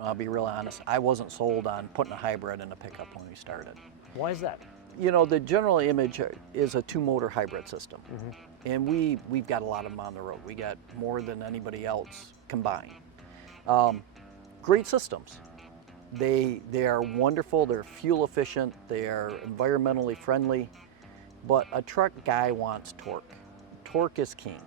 I'll be real honest, I wasn't sold on putting a hybrid in a pickup when we started. Why is that? You know, the general image is a two-motor hybrid system. And we've got a lot of them on the road. We got more than anybody else combined. Great systems. They are wonderful, they're fuel efficient, they are environmentally friendly, but a truck guy wants torque. Torque is king.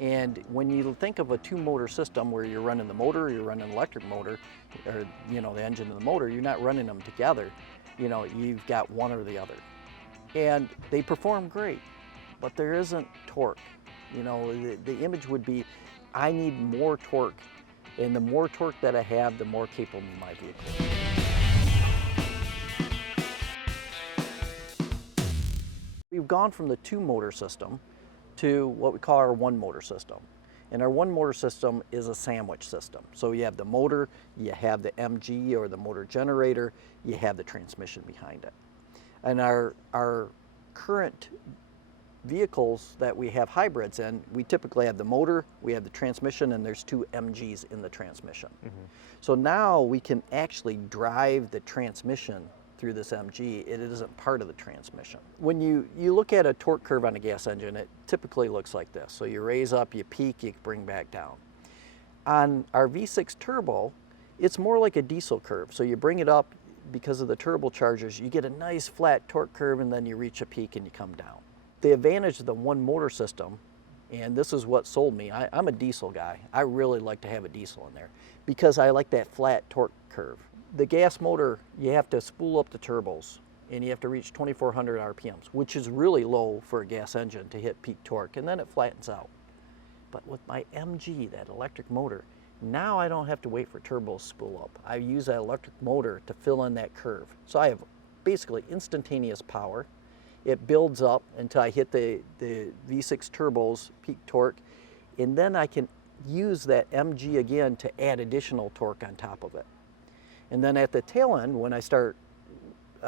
And when you think of a two-motor system where you're running the motor, you're running an electric motor, or the engine and the motor, you're not running them together. You've got one or the other. And they perform great, but there isn't torque. The image would be, I need more torque, and the more torque that I have, the more capable my vehicle is. We've gone from the two-motor system to what we call our one-motor system. And our one-motor system is a sandwich system. So you have the motor, you have the MG or the motor generator, you have the transmission behind it. And our current vehicles that we have hybrids in, we typically have the motor, we have the transmission, and there's two MGs in the transmission. So now we can actually drive the transmission through this MG. It isn't part of the transmission. When you look at a torque curve on a gas engine, it typically looks like this. So you raise up, you peak, you bring back down. On our V6 turbo, it's more like a diesel curve. So you bring it up, because of the turbochargers, you get a nice flat torque curve, and then you reach a peak and you come down. The advantage of the one motor system, and this is what sold me, I'm a diesel guy. I really like to have a diesel in there because I like that flat torque curve. The gas motor, you have to spool up the turbos and you have to reach 2,400 RPMs, which is really low for a gas engine to hit peak torque, and then it flattens out. But with my MG, that electric motor, now I don't have to wait for turbos to spool up. I use that electric motor to fill in that curve. So I have basically instantaneous power. It builds up until I hit the V6 turbos peak torque, and then I can use that MG again to add additional torque on top of it. And then at the tail end, when I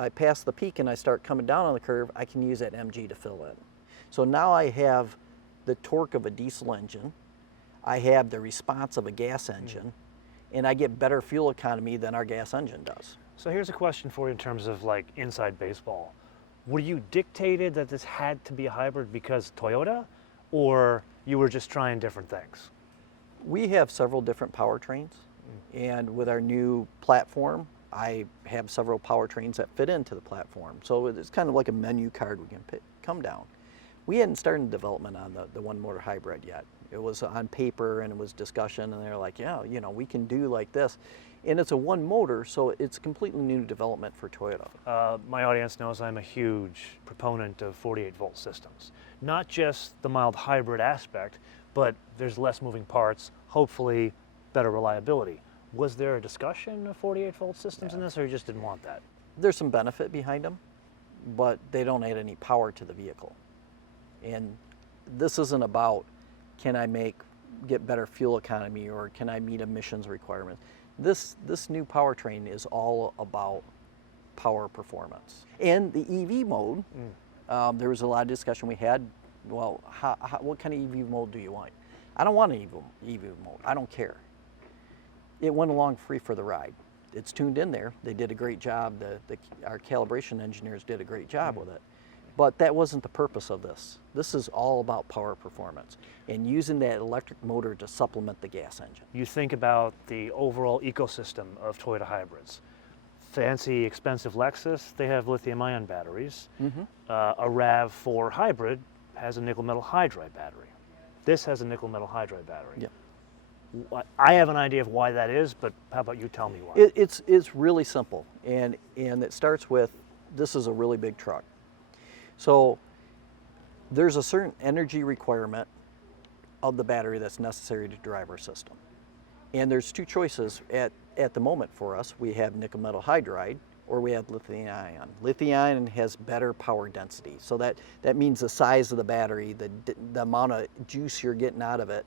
pass the peak and I start coming down on the curve, I can use that MG to fill in. So now I have the torque of a diesel engine, I have the response of a gas engine, and I get better fuel economy than our gas engine does. So here's a question for you in terms of like inside baseball. Were you dictated that this had to be a hybrid because Toyota, or you were just trying different things? We have several different powertrains, and with our new platform, I have several powertrains that fit into the platform. So it's kind of like a menu card we can come down. We hadn't started development on the one motor hybrid yet. It was on paper and it was discussion, and they're like, yeah, we can do like this. And it's a one motor, so it's completely new development for Toyota. My audience knows I'm a huge proponent of 48-volt systems. Not just the mild hybrid aspect, but there's less moving parts, hopefully better reliability. Was there a discussion of 48-volt systems in this, or you just didn't want that? There's some benefit behind them, but they don't add any power to the vehicle. And this isn't about, can I get better fuel economy, or can I meet emissions requirements? This new powertrain is all about power performance. And the EV mode, there was a lot of discussion we had, well, what kind of EV mode do you want? I don't want an EV mode, I don't care. It went along free for the ride. It's tuned in there, they did a great job, our calibration engineers did a great job with it. But that wasn't the purpose of this. This is all about power performance and using that electric motor to supplement the gas engine. You think about the overall ecosystem of Toyota hybrids. Fancy, expensive Lexus, they have lithium-ion batteries. A RAV4 hybrid has a nickel metal hydride battery. This has a nickel metal hydride battery. Yeah. I have an idea of why that is, but how about you tell me why? It's really simple, and it starts with, this is a really big truck. So there's a certain energy requirement of the battery that's necessary to drive our system. And there's two choices at the moment for us. We have nickel metal hydride, or we have lithium ion. Lithium ion has better power density. So that means the size of the battery, the amount of juice you're getting out of it,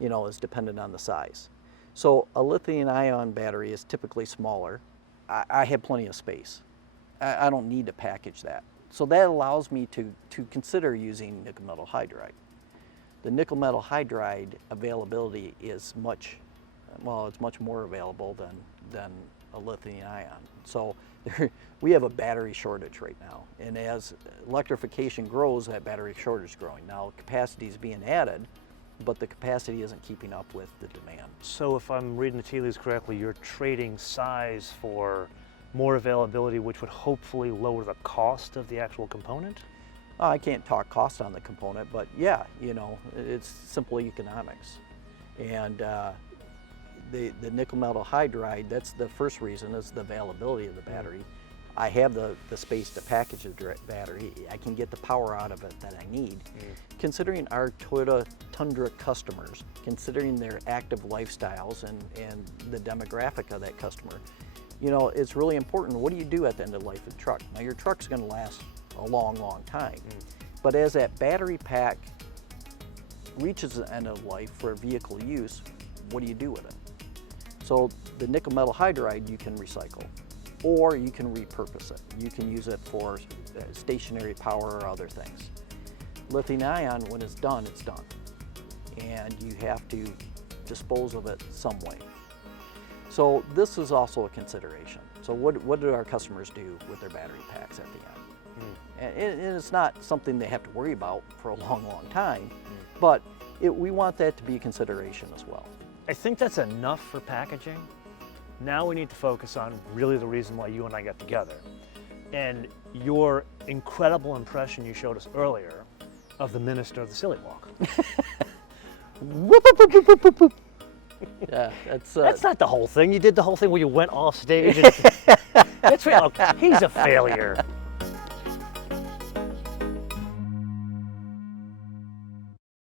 is dependent on the size. So a lithium ion battery is typically smaller. I have plenty of space. I don't need to package that. So that allows me to consider using nickel metal hydride. The nickel metal hydride availability is much well, it's much more available than a lithium ion. So we have a battery shortage right now. And as electrification grows, that battery shortage is growing. Now capacity is being added, but the capacity isn't keeping up with the demand. So if I'm reading the tea leaves correctly, you're trading size for more availability, which would hopefully lower the cost of the actual component? I can't talk cost on the component, but yeah, you know, it's simple economics. And the nickel metal hydride, that's the first reason, is the availability of the battery. I have the space to package the battery. I can get the power out of it that I need. Considering our Toyota Tundra customers, considering their active lifestyles and the demographic of that customer, you know, it's really important. What do you do at the end of life of the truck? Now your truck's gonna last a long, long time. But as that battery pack reaches the end of life for vehicle use, what do you do with it? So the nickel metal hydride you can recycle, or you can repurpose it. You can use it for stationary power or other things. Lithium ion, when it's done, and you have to dispose of it some way. So this is also a consideration. So what do our customers do with their battery packs at the end? And it's not something they have to worry about for a long, long time, but we want that to be a consideration as well. I think that's enough for packaging. Now we need to focus on really the reason why you and I got together, and your incredible impression you showed us earlier of the minister of the Silly Walk. Yeah, that's not the whole thing. You did the whole thing where you went off stage. And, that's real. He's a failure.